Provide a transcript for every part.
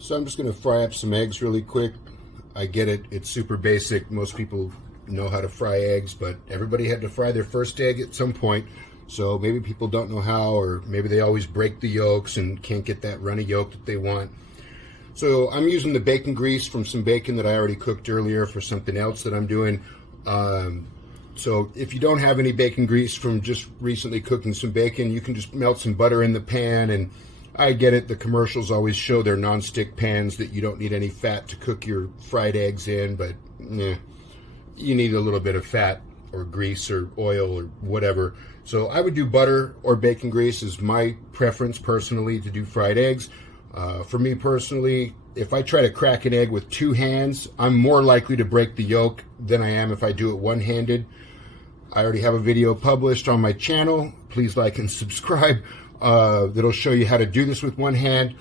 So I'm just going to fry up some eggs really quick. I get it, it's super basic. Most people know how to fry eggs, but everybody had to fry their first egg at some point. So maybe people don't know how, or maybe they always break the yolks and can't get that runny yolk that they want. So I'm using the bacon grease from some bacon that I already cooked earlier for something else that I'm doing. So if you don't have any bacon grease from just recently cooking some bacon, you can just melt some butter in the pan. And I get it, the commercials always show their non-stick pans that you don't need any fat to cook your fried eggs in, but you need a little bit of fat or grease or oil or whatever. So I would do butter or bacon grease is my preference personally to do fried eggs. For me personally, if I try to crack an egg with two hands, I'm more likely to break the yolk than I am if I do it one-handed. I already have a video published on my channel. Please like and subscribe. That'll show you how to do this with one hand.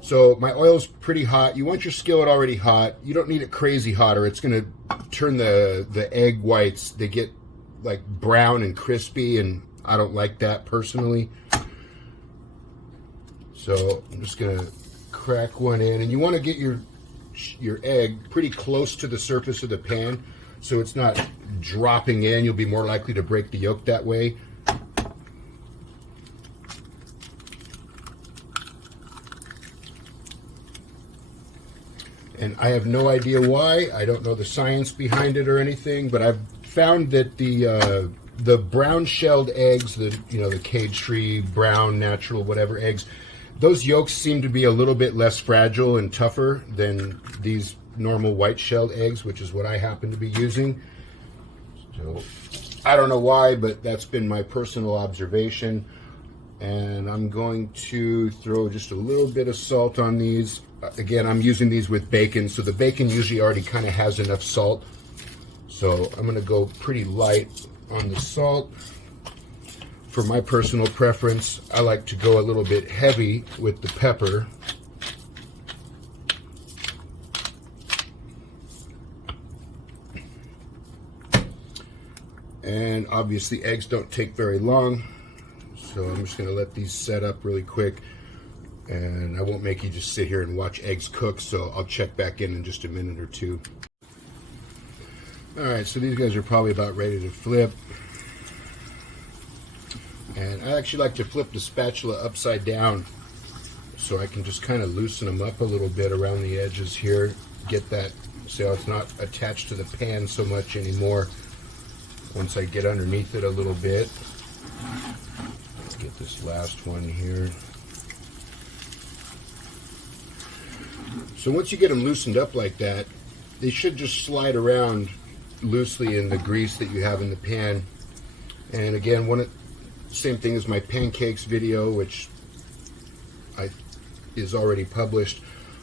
So my oil's pretty hot. You want your skillet already hot. You don't need it crazy hot or it's going to turn the egg whites. They get like brown and crispy, and I don't like that personally. So I'm just going to crack one in, and you want to get your egg pretty close to the surface of the pan so it's not dropping in. You'll be more likely to break the yolk that way. And I have no idea why. I don't know the science behind it or anything, but I've found that the brown-shelled eggs, the cage-free, brown, natural, whatever eggs, those yolks seem to be a little bit less fragile and tougher than these normal white-shelled eggs, which is what I happen to be using. So I don't know why, but that's been my personal observation. And I'm going to throw just a little bit of salt on these. Again, I'm using these with bacon, so the bacon usually already kind of has enough salt. So I'm going to go pretty light on the salt. For my personal preference, I like to go a little bit heavy with the pepper. And obviously eggs don't take very long, so I'm just going to let these set up really quick. And I won't make you just sit here and watch eggs cook, so I'll check back in just a minute or two. Alright, so these guys are probably about ready to flip. And I actually like to flip the spatula upside down so I can just kind of loosen them up a little bit around the edges here. Get that so it's not attached to the pan so much anymore once I get underneath it a little bit. Let's get this last one here. So once you get them loosened up like that, they should just slide around loosely in the grease that you have in the pan. And again, same thing as my pancakes video, which is already published.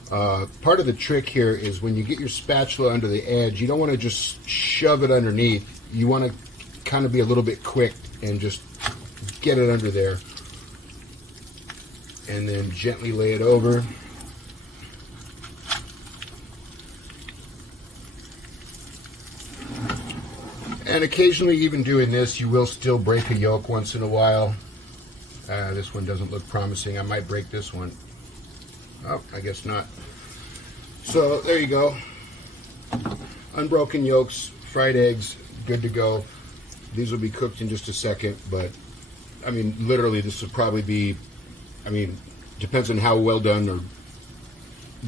Part of the trick here is when you get your spatula under the edge, you don't want to just shove it underneath. You want to kind of be a little bit quick and just get it under there. And then gently lay it over. And occasionally, even doing this, you will still break a yolk once in a while. This one doesn't look promising. I might break this one. Oh, I guess not. So there you go. Unbroken yolks, fried eggs, good to go. These will be cooked in just a second, but I mean, literally, this would probably be, depends on how well done or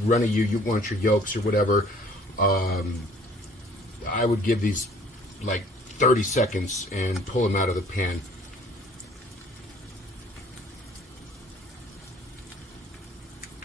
runny you want your yolks or whatever. I would give these like 30 seconds and pull them out of the pan.